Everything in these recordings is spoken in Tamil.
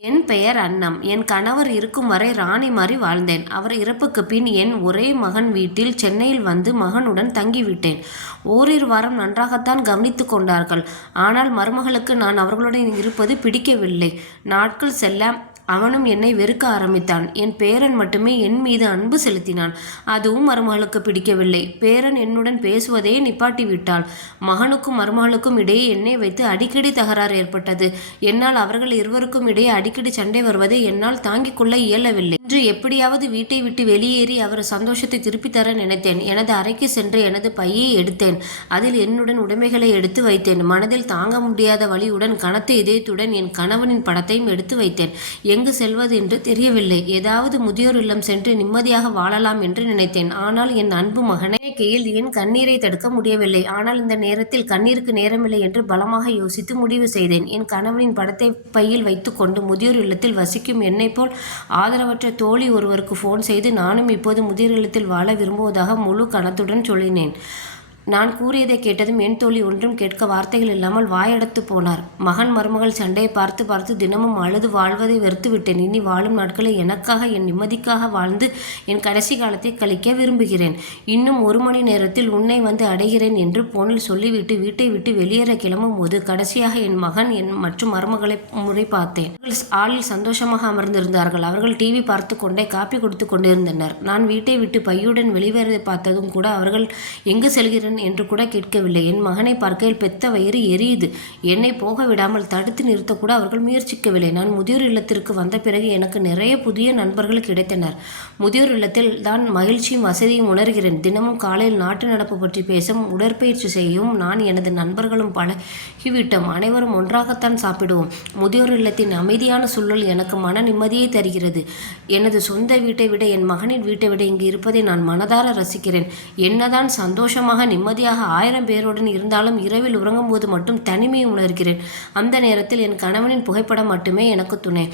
என் பெயர் அன்னம். என் கணவர் இருக்கும் வரை ராணி மாறி வாழ்ந்தேன். அவர் இறப்புக்கு பின் என் ஒரே மகன் வீட்டில் சென்னையில் வந்து மகனுடன் தங்கிவிட்டேன். ஓரிரு வாரம் நன்றாகத்தான் கவனித்து கொண்டார்கள். ஆனால் மருமகளுக்கு நான் அவர்களுடன் இருப்பது பிடிக்கவில்லை. நாட்கள் செல்ல அவனும் என்னை வெறுக்க ஆரம்பித்தான். என் பேரன் மட்டுமே என் மீது அன்பு செலுத்தினான். அதுவும் மருமகளுக்கு பிடிக்கவில்லை. பேரன் என்னுடன் பேசுவதே நிப்பாட்டி விட்டாள். மகனுக்கும் மருமகளுக்கும் இடையே என்னை வைத்து அடிக்கடி தகராறு ஏற்பட்டது. என்னால் அவர்கள் இருவருக்கும் இடையே அடிக்கடி சண்டை வருவதை என்னால் தாங்கிக் கொள்ள இயலவில்லை. இன்று எப்படியாவது வீட்டை விட்டு வெளியேறி அவர் சந்தோஷத்தை திருப்பித் தர நினைத்தேன். எனது அறைக்கு சென்று எனது பையை எடுத்தேன். அதில் என்னுடன் உடைமைகளை எடுத்து வைத்தேன். மனதில் தாங்க முடியாத வழியுடன் கனத்த இதயத்துடன் என் கணவனின் படத்தையும் எடுத்து வைத்தேன். எங்கு செல்வது என்று தெரியவில்லை. ஏதாவது முதியோர் இல்லம் சென்று நிம்மதியாக வாழலாம் என்று நினைத்தேன். ஆனால் என் அன்பு மகனை கையில் என் கண்ணீரை தடுக்க முடியவில்லை. ஆனால் இந்த நேரத்தில் கண்ணீருக்கு நேரமில்லை என்று பலமாக யோசித்து முடிவு செய்தேன். என் கணவனின் படத்தை பையில் வைத்துக்கொண்டு முதியோர் இல்லத்தில் வசிக்கும் என்னை போல் ஆதரவற்ற தோழி ஒருவருக்கு ஃபோன் செய்து நானும் இப்போது முதியோர் இல்லத்தில் வாழ விரும்புவதாக முழு கணத்துடன் சொல்லினேன். நான் கூறியதை கேட்டதும் என் தோழி ஒன்றும் கேட்க வார்த்தைகள் இல்லாமல் வாயடைத்து போனார். மகன் மருமகள் சண்டையை பார்த்து பார்த்து தினமும் அழுது வாழ்வதை வெறுத்து விட்டேன். இனி வாழும் நாட்களை எனக்காக என் நிம்மதிக்காக வாழ்ந்து என் கடைசி காலத்தை கழிக்க விரும்புகிறேன். இன்னும் ஒரு மணி நேரத்தில் உன்னை வந்து அடைகிறேன் என்று போனில் சொல்லிவிட்டு வீட்டை விட்டு வெளியேற கிளம்பும் போது கடைசியாக என் மகன் என் மற்றும் மருமகளை முறை பார்த்தேன். அவர்கள் ஆளில் சந்தோஷமாக அமர்ந்திருந்தார்கள். அவர்கள் டிவி பார்த்து கொண்டே காப்பி கொடுத்து கொண்டிருந்தனர். நான் வீட்டை விட்டு பையுடன் வெளிவரதை பார்த்ததும் கூட அவர்கள் எங்கு செல்கிறேன் என்று கூட கேட்கவில்லை. என் மகனை பார்க்கையில் பெத்த வயிறு எரியுது. என்னை போக விடாமல் தடுத்து நிறுத்தக்கூட அவர்கள் முயற்சிக்கவில்லை. நான் முதியோர் இல்லத்திற்கு வந்த பிறகு எனக்கு நிறைய புதிய நண்பர்கள் கிடைத்தனர். முதியோர் இல்லத்தில் தான் மகிழ்ச்சியும் வசதியும் உணர்கிறேன். தினமும் காலையில் நாட்டு நடப்பு பற்றி பேசும் உடற்பயிற்சி செய்யவும் நான் எனது நண்பர்களும் பழகிவிட்டோம். அனைவரும் ஒன்றாகத்தான் சாப்பிடுவோம். முதியோர் இல்லத்தின் அமைதியான சூழல் எனக்கு மன நிம்மதியை தருகிறது. எனது சொந்த வீட்டை விட என் மகனின் வீட்டை விட இங்கு இருப்பதை நான் மனதார ரசிக்கிறேன். என்னதான் சந்தோஷமாக நிம்மதியாக ஆயிரம் பேருடன் இருந்தாலும் இரவில் உறங்கும்போது மட்டும் தனிமையை உணர்கிறேன். அந்த நேரத்தில் என் கணவனின் புகைப்படம் மட்டுமே எனக்கு துணை.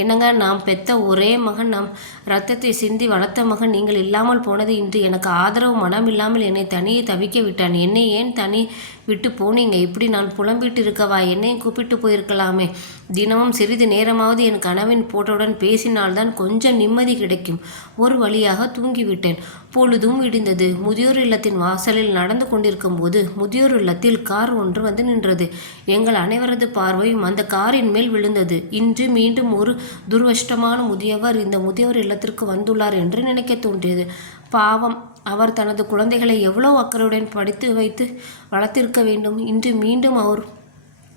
என்னங்க நாம் பெத்த ஒரே மகன் நம் ரத்தத்தை சிந்தி வளர்த்த மகன் நீங்கள் இல்லாமல் போனது இன்று எனக்கு ஆதரவு மனம் இல்லாமல் என்னை தனியே தவிக்க விட்டான். என்னை ஏன் தனி விட்டு போனீங்க. இப்படி நான் புலம்பிட்டு இருக்கவா? என்னையும் கூப்பிட்டு போயிருக்கலாமே. தினமும் சிறிது நேரமாவது என் கணவன் போட்டோடன் பேசினால்தான் கொஞ்சம் நிம்மதி கிடைக்கும். ஒரு வழியாக தூங்கிவிட்டேன். பொழுதும் விடிந்தது. முதியோர் இல்லத்தின் வாசலில் நடந்து கொண்டிருக்கும் போது முதியோர் இல்லத்தில் கார் ஒன்று வந்து நின்றது. எங்கள் அனைவரது பார்வையும் அந்த காரின் மேல் விழுந்தது. இன்று மீண்டும் ஒரு துர்வஷ்டமான முதியவர் இந்த முதியோர் இல்லத்திற்கு வந்துள்ளார் என்று நினைக்க தோன்றியது. பாவம். அவர் தனது குழந்தைகளை எவ்வளோ அக்கறையுடன் படித்து வைத்து வளர்த்திருக்க வேண்டும்? இன்று மீண்டும் அவர்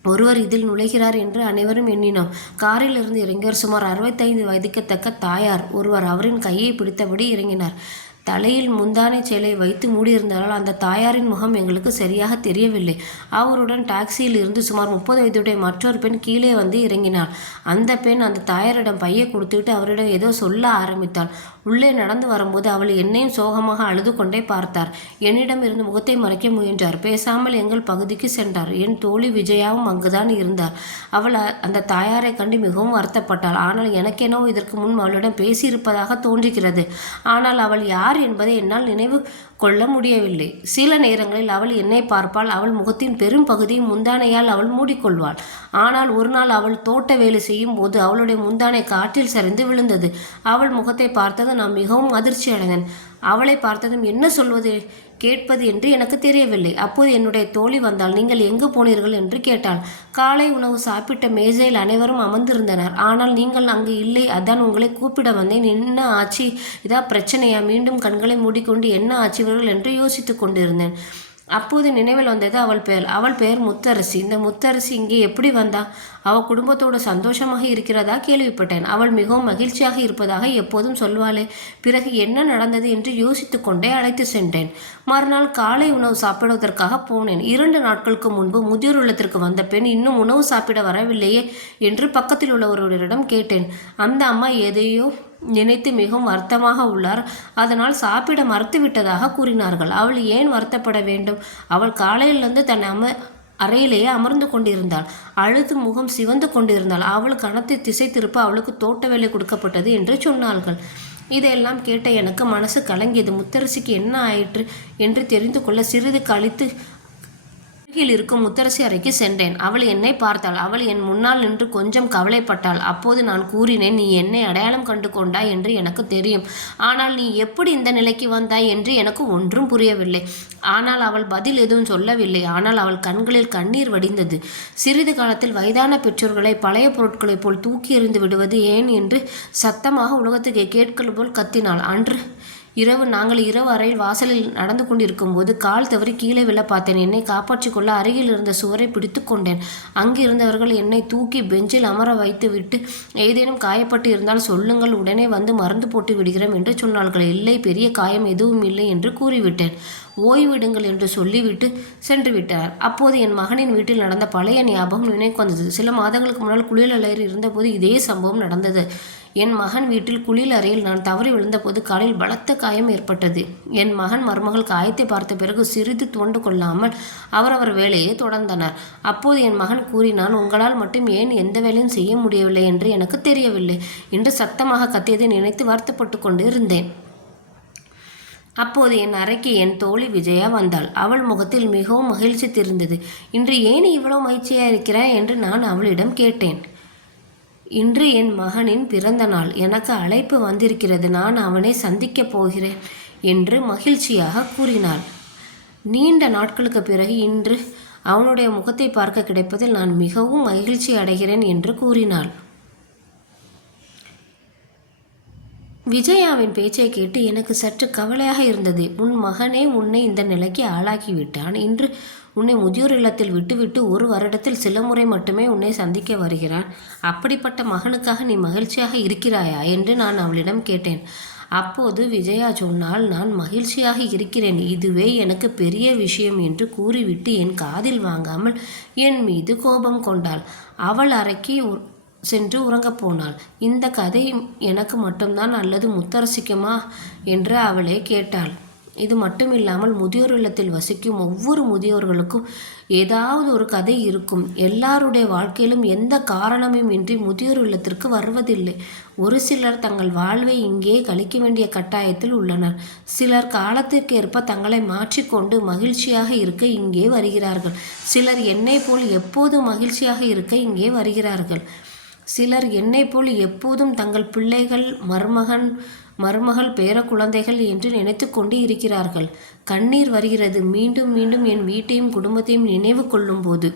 ஒருவர் இதில் நுழைகிறார் என்று அனைவரும் எண்ணினோம். காரில் இருந்து இறங்கியவர் சுமார் அறுபத்தைந்து வயதுக்கத்தக்க தாயார். ஒருவர் அவரின் கையை பிடித்தபடி இறங்கினார். தலையில் முந்தானை சேலை வைத்து மூடியிருந்தால் அந்த தாயாரின் முகம் எங்களுக்கு சரியாக தெரியவில்லை. அவருடன் டாக்ஸியில் இருந்து சுமார் முப்பது வயதுடைய மற்றொரு பெண் கீழே வந்து இறங்கினாள். அந்த பெண் அந்த தாயாரிடம் பையை கொடுத்துவிட்டு அவரிடம் ஏதோ சொல்ல ஆரம்பித்தாள். உள்ளே நடந்து வரும்போது அவள் என்னையும் சோகமாக அழுது கொண்டே பார்த்தார். என்னிடம் இருந்து முகத்தை மறைக்க முயன்றார். பேசாமல் எங்கள் பகுதிக்கு சென்றார். என் தோழி விஜயாவும் அங்குதான் இருந்தார். அவள் அந்த தாயாரை கண்டு மிகவும் வருத்தப்பட்டாள். ஆனால் எனக்கெனோ இதற்கு முன் அவளிடம் பேசியிருப்பதாக தோன்றுகிறது. ஆனால் அவள் யார் என்பதை என்னால் நினைவு கொள்ள முடியவில்லை. சில நேரங்களில் அவள் என்னை பார்ப்பாள். அவள் முகத்தின் பெரும் பகுதியை முந்தானையால் அவள் மூடிக்கொள்வாள். ஆனால் ஒரு நாள் அவள் தோட்ட வேலை செய்யும் போது அவளுடைய முந்தானை காற்றில் சரிந்து விழுந்தது. அவள் முகத்தை பார்த்தது நான் மிகவும் அதிர்ச்சி அடைந்தேன். அவளை பார்த்ததும் என்ன சொல்வது கேட்பது என்று எனக்கு தெரியவில்லை. அப்போது என்னுடைய தோழி வந்தால் நீங்கள் எங்கு போனீர்கள்? என்று கேட்டாள். காலை உணவு சாப்பிட்ட மேஜையில் அனைவரும் அமர்ந்திருந்தனர். ஆனால் நீங்கள் அங்கு இல்லை. அதான் உங்களை கூப்பிட வந்தேன். என்ன ஆச்சு? இதா பிரச்சனையா? மீண்டும் கண்களை மூடிக்கொண்டு என்ன ஆச்சுவர்கள் என்று யோசித்துக் கொண்டிருந்தேன். அப்போது நினைவில் வந்தது அவள் பெயர். அவள் பெயர் முத்தரசி. இந்த முத்தரசி இங்கே எப்படி வந்தா? அவள் குடும்பத்தோடு சந்தோஷமாக இருக்கிறதா? கேள்விப்பட்டேன். அவள் மிகவும் மகிழ்ச்சியாக இருப்பதாக எப்போதும் சொல்வாளே. பிறகு என்ன நடந்தது என்று யோசித்து கொண்டே அழைத்து சென்றேன். மறுநாள் காலை உணவு சாப்பிடுவதற்காக போனேன். இரண்டு நாட்களுக்கு முன்பு முதியோர் இல்லத்திற்கு வந்த பெண் இன்னும் உணவு சாப்பிட வரவில்லையே என்று பக்கத்தில் உள்ளவர்களிடம் கேட்டேன். அந்த அம்மா எதையோ நினைத்து மிகவும் வருத்தமாக உள்ளார். அதனால் சாப்பிட மறுத்துவிட்டதாக கூறினார்கள். அவள் ஏன் வருத்தப்பட வேண்டும்? அவள் காலையிலிருந்து தன் அம அறையிலேயே அமர்ந்து கொண்டிருந்தாள். அழுது முகம் சிவந்து கொண்டிருந்தாள். அவள் கணத்தை திசை திருப்ப அவளுக்கு தோட்ட வேலை கொடுக்கப்பட்டது என்று சொன்னார்கள். இதையெல்லாம் கேட்ட எனக்கு மனசு கலங்கியது. முத்தரசிக்கு என்ன ஆயிற்று என்று தெரிந்து கொள்ள சிறிது கழித்து அருகில் இருக்கும் முத்தரசி அறைக்கு சென்றேன். அவள் என்னை பார்த்தாள். அவள் என் முன்னால் நின்று கொஞ்சம் கவலைப்பட்டாள். அப்போது நான் கூறினேன் நீ என்னை அடையாளம் கண்டு கொண்டாய் என்று எனக்கு தெரியும். ஆனால் நீ எப்படி இந்த நிலைக்கு வந்தாய் என்று எனக்கு ஒன்றும் புரியவில்லை. ஆனால் அவள் பதில் எதுவும் சொல்லவில்லை. ஆனால் அவள் கண்களில் கண்ணீர் வடிந்தது. சிறிது காலத்தில் வயதான பெற்றோர்களை பழைய பொருட்களைப் போல் தூக்கி எறிந்து விடுவது ஏன்? என்று சத்தமாக உலகத்துக்கு கேட்கல் போல் கத்தினாள். அன்று இரவு நாங்கள் இரவு அறையில் வாசலில் நடந்து கொண்டிருக்கும் போது கால் தவறி கீழே விழ பார்த்தேன். என்னை காப்பாற்றிக் கொள்ள அருகில் இருந்த சுவரை பிடித்து கொண்டேன். அங்கு இருந்தவர்கள் என்னை தூக்கி பெஞ்சில் அமர வைத்து விட்டு ஏதேனும் காயப்பட்டு இருந்தால் சொல்லுங்கள் உடனே வந்து மருந்து போட்டு விடுகிறோம் என்று சொன்னார்கள். இல்லை பெரிய காயம் எதுவும் இல்லை என்று கூறிவிட்டேன். ஓய்விடுங்கள் என்று சொல்லிவிட்டு சென்று விட்டார். அப்போது என் மகனின் வீட்டில் நடந்த பழைய ஞாபகம் நினைக்கு வந்தது. சில மாதங்களுக்கு முன்னால் குளியலறையில் இருந்தபோது இதே சம்பவம் நடந்தது. என் மகன் வீட்டில் குளியல் அறையில் நான் தவறி விழுந்தபோது காலில் பலத்த காயம் ஏற்பட்டது. என் மகன் மருமகள் காயத்தை பார்த்த பிறகு சிறிது தோண்டு கொள்ளாமல் அவரவர் வேலையை தொடர்ந்தனர். அப்போது என் மகன் கூறினான் உங்களால் மட்டும் ஏன் எந்த வேலையும் செய்ய முடியவில்லை என்று எனக்கு தெரியவில்லை என்று சத்தமாக கத்தியதை நினைத்து வருத்தப்பட்டு கொண்டு இருந்தேன். அப்போது என் அறைக்கு என் தோழி விஜயா வந்தாள். அவள் முகத்தில் மிகவும் மகிழ்ச்சி தெரிந்தது. இன்று ஏன் இவ்வளவு மகிழ்ச்சியாக இருக்கிறாய்? என்று நான் அவளிடம் கேட்டேன். இன்று என் மகனின் பிறந்த நாள். எனக்கு அழைப்பு வந்திருக்கிறது. நான் அவனை சந்திக்கப் போகிறேன் என்று மகிழ்ச்சியாக கூறினாள். நீண்ட நாட்களுக்கு பிறகு இன்று அவனுடைய முகத்தை பார்க்க கிடைப்பதில் நான் மிகவும் மகிழ்ச்சி அடைகிறேன் என்று கூறினாள். விஜயாவின் பேச்சை கேட்டு எனக்கு சற்று கவலையாக இருந்தது. உன் மகனே உன்னை இந்த நிலைக்கு ஆளாக்கிவிட்டான் இன்று உன்னை முதியோர் இல்லத்தில் விட்டுவிட்டு ஒரு வருடத்தில் சில முறை மட்டுமே உன்னை சந்திக்க வருகிறான். அப்படிப்பட்ட மகனுக்காக நீ மகிழ்ச்சியாக இருக்கிறாயா? என்று நான் அவளிடம் கேட்டேன். அப்போது விஜயா சொன்னால் நான் மகிழ்ச்சியாக இருக்கிறேன். இதுவே எனக்கு பெரிய விஷயம் என்று கூறிவிட்டு என் காதில் வாங்காமல் என் மீது கோபம் கொண்டாள். அவள் அறைக்கு சென்று உறங்கப் போனாள். இந்த கதை எனக்கு மட்டும்தான் அல்லது முத்தரசிக்குமா? என்று அவளே கேட்டாள். இது மட்டும் இல்லாமல் முதியோர் இல்லத்தில் வசிக்கும் ஒவ்வொரு முதியோர்களுக்கும் ஏதாவது ஒரு கதை இருக்கும். எல்லாருடைய வாழ்க்கையிலும் எந்த காரணமும் இன்றி முதியோர் இல்லத்திற்கு வருவதில்லை. ஒரு சிலர் தங்கள் வாழ்வை இங்கே கழிக்க வேண்டிய கட்டாயத்தில் உள்ளனர். சிலர் காலத்திற்கு ஏற்ப தங்களை மாற்றிக்கொண்டு மகிழ்ச்சியாக இருக்க இங்கே வருகிறார்கள். சிலர் என்னை போல் எப்போதும் மகிழ்ச்சியாக இருக்க இங்கே வருகிறார்கள். சிலர் என்னை போல் எப்போதும் தங்கள் பிள்ளைகள் மருமகன் மருமகள் பேர குழந்தைகள் என்று நினைத்து கொண்டு இருக்கிறார்கள். கண்ணீர் வருகிறது. மீண்டும் மீண்டும் என் வீட்டையும் குடும்பத்தையும் நினைவு கொள்ளும்போது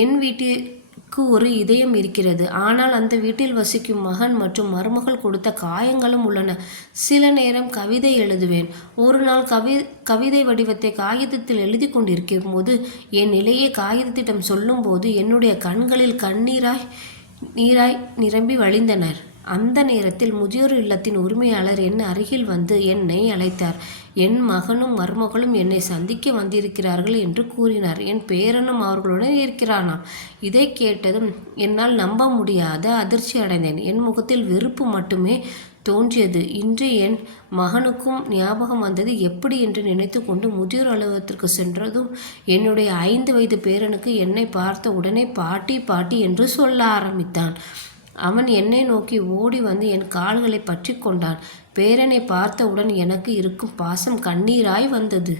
என் வீட்டிற்கு ஒரு இதயம் இருக்கிறது. ஆனால் அந்த வீட்டில் வசிக்கும் மகன் மற்றும் மருமகள் கொடுத்த காயங்களும் உள்ளன. சில நேரம் கவிதை எழுதுவேன். ஒரு நாள் கவி கவிதை வடிவத்தை காகிதத்தில் எழுதி கொண்டிருக்கும் போது என் நிலையை காகிதத்திடம் சொல்லும்போது என்னுடைய கண்களில் கண்ணீராய் நீராய் நிரம்பி வழிந்தனர். அந்த நேரத்தில் முதியோர் இல்லத்தின் உரிமையாளர் என் அருகில் வந்து என்னை அழைத்தார். என் மகனும் மருமகளும் என்னை சந்திக்க வந்திருக்கிறார்கள் என்று கூறினார். என் பேரனும் அவர்களுடன் இருக்கிறானாம். இதை கேட்டதும் என்னால் நம்ப முடியாத அதிர்ச்சி அடைந்தேன். என் முகத்தில் வெறுப்பு மட்டுமே தோன்றியது. இன்று என் மகனுக்கும் ஞாபகம் வந்தது எப்படி என்று நினைத்து கொண்டு முதியோர் அலுவலகத்திற்கு சென்றதும் என்னுடைய ஐந்து வயது பேரனுக்கு என்னை பார்த்த உடனே பாட்டி பாட்டி என்று சொல்ல ஆரம்பித்தான். அவன் என்னை நோக்கி ஓடி வந்து என் கால்களை பற்றி கொண்டான். பேரனை பார்த்தவுடன் எனக்கு இருக்கும் பாசம் கண்ணீராய் வந்தது.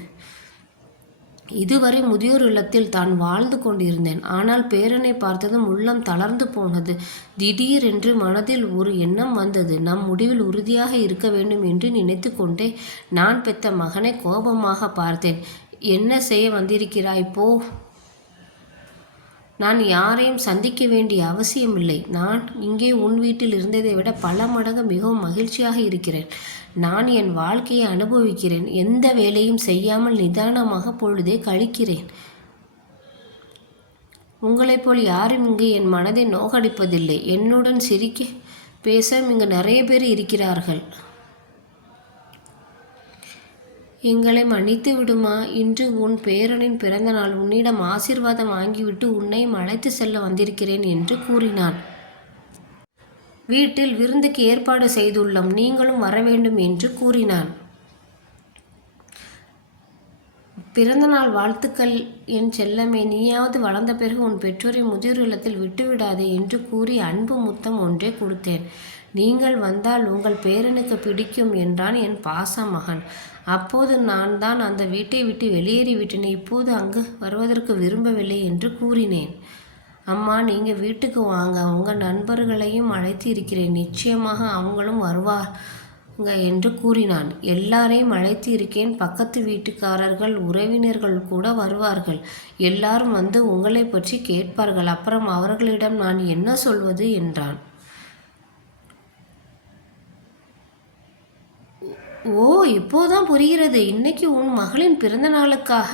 இதுவரை முதியோர் இல்லத்தில் தான் வாழ்ந்து கொண்டிருந்தேன். ஆனால் பேரனை பார்த்ததும் உள்ளம் தளர்ந்து போனது. திடீரென்று மனதில் ஒரு எண்ணம் வந்தது. நம் முடிவில் உறுதியாக இருக்க வேண்டும் என்று நினைத்து கொண்டே நான் பெற்ற மகனை கோபமாக பார்த்தேன். என்ன செய்ய வந்திருக்கிறாய்? போ. நான் யாரையும் சந்திக்க வேண்டிய அவசியமில்லை. நான் இங்கே உன் வீட்டில் இருந்ததை விட பல மடங்கு மிகவும் மகிழ்ச்சியாக இருக்கிறேன். நான் என் வாழ்க்கையை அனுபவிக்கிறேன். எந்த வேலையும் செய்யாமல் நிதானமாக பொழுதே கழிக்கிறேன். உங்களைப் போல் யாரும் இங்கு என் மனதை நோகடிப்பதில்லை என்னுடன் சிரிக்க பேச இங்கு நிறைய பேர் இருக்கிறார்கள். எங்களை மன்னித்து விடுமா? இன்று உன் பேரனின் பிறந்த நாள் உன்னிடம் ஆசீர்வாதம் வாங்கிவிட்டு உன்னையும் அழைத்து செல்ல வந்திருக்கிறேன் என்று கூறினான். வீட்டில் விருந்துக்கு ஏற்பாடு செய்துள்ளோம். நீங்களும் வர வேண்டும் என்று கூறினான். பிறந்தநாள் வாழ்த்துக்கள் என் செல்லமே நீயாவது வளர்ந்த பிறகு உன் பெற்றோரை முதியோர் இல்லத்தில் விட்டுவிடாதே என்று கூறி அன்பு முத்தம் ஒன்றே கொடுத்தேன். நீங்கள் வந்தால் உங்கள் பேரனுக்கு பிடிக்கும் என்றான் என் பாச மகன் அப்போது நான் தான் அந்த வீட்டை விட்டு வெளியேறிவிட்டேன் இப்போது அங்கு வருவதற்கு விரும்பவில்லை என்று கூறினேன். அம்மா நீங்கள் வீட்டுக்கு வாங்க உங்கள் நண்பர்களையும் அழைத்து இருக்கிறேன் நிச்சயமாக அவங்களும் வருவாங்க என்று கூறினான். எல்லாரையும் அழைத்து இருக்கேன் பக்கத்து வீட்டுக்காரர்கள் உறவினர்கள் கூட வருவார்கள். எல்லாரும் வந்து உங்களை பற்றி கேட்பார்கள் அப்புறம் அவர்களிடம் நான் என்ன சொல்வது என்றான். ஓ இப்போதான் புரிகிறது. இன்னைக்கு உன் மகளின் பிறந்த நாளுக்காக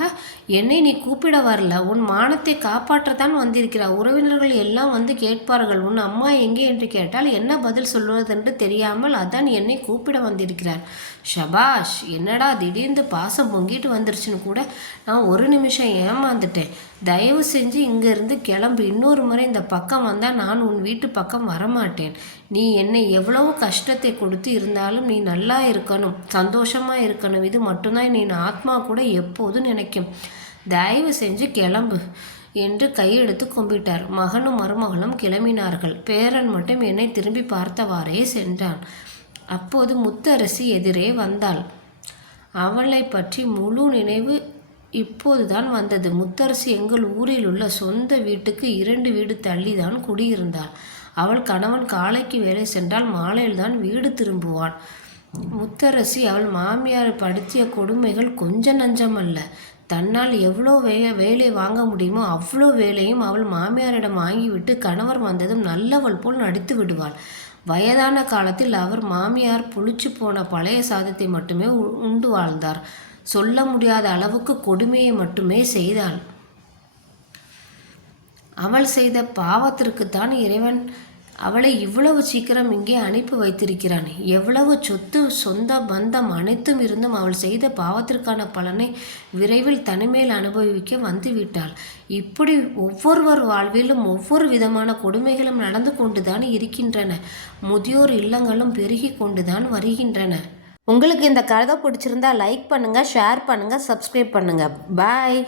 என்னை நீ கூப்பிட வரல. உன் மானத்தை காப்பாற்றத்தான் வந்திருக்கிறார் உறவினர்கள் எல்லாம் வந்து கேட்பார்கள். உன் அம்மா எங்கே என்று கேட்டால் என்ன பதில் சொல்வதென்று தெரியாமல் அதான் என்னை கூப்பிட வந்திருக்கிறார். ஷபாஷ் என்னடா திடீர்னு பாசம் பொங்கிட்டு வந்துருச்சுன்னு கூட நான் ஒரு நிமிஷம் ஏமாந்துட்டேன். தயவு செஞ்சு இங்கேருந்து கிளம்பு. இன்னொரு முறை இந்த பக்கம் வந்தால் நான் உன் வீட்டு பக்கம் வரமாட்டேன். நீ என்னை எவ்வளவு கஷ்டத்தை கொடுத்து இருந்தாலும் நீ நல்லா இருக்கணும் சந்தோஷமாக இருக்கணும். இது மட்டும்தான் நீ ஆத்மா கூட எப்போதும் நினைக்கும். தயவு செஞ்சு கிளம்பு என்று கையெடுத்து கும்பிட்டார். மகனும் மருமகளும் கிளம்பினார்கள். பேரன் மட்டும் என்னை திரும்பி பார்த்தவாறே சென்றான். அப்போது முத்தரசி எதிரே வந்தாள். அவளை பற்றி முழு நினைவு இப்போதுதான் வந்தது. முத்தரசி எங்கள் ஊரில் உள்ள சொந்த வீட்டுக்கு இரண்டு வீடு தள்ளிதான் குடியிருந்தாள். அவள் கணவன் காலைக்கு வேலை சென்றால் மாலையில்தான் வீடு திரும்புவான் முத்தரசி அவள் மாமியார் படுத்திய கொடுமைகள் கொஞ்ச நஞ்சமல்ல தன்னால் எவ்வளோ வே வேலை வாங்க முடியுமோ அவ்வளோ வேலையும் அவள் மாமியாரிடம் வாங்கிவிட்டு கணவர் வந்ததும் நல்லவள் போல் நடித்து விடுவாள். வயதான காலத்தில் அவர் மாமியார் புளிச்சு போன பழைய சாதத்தை மட்டுமே உண்டு வாழ்ந்தார். சொல்ல முடியாத அளவுக்கு கொடுமையை மட்டுமே செய்தாள். அவள் செய்த பாவத்திற்குத்தான் இறைவன் அவளை இவ்வளவு சீக்கிரம் இங்கே அனுப்பி வைத்திருக்கிறான். எவ்வளவு சொத்து சொந்த பந்தம் அனைத்தும் இருந்தும் அவள் செய்த பாவத்திற்கான பலனை விரைவில் தனிமையில் அனுபவிக்க வந்துவிட்டாள். இப்படி ஒவ்வொருவர் வாழ்விலும் ஒவ்வொரு விதமான கொடுமைகளும் நடந்து கொண்டுதான் இருக்கின்றன. முதியோர் இல்லங்களும் பெருகி கொண்டுதான் வருகின்றன. உங்களுக்கு இந்த கதை பிடிச்சிருந்தா லைக் பண்ணுங்கள் ஷேர் பண்ணுங்கள் சப்ஸ்கிரைப் பண்ணுங்கள் பாய்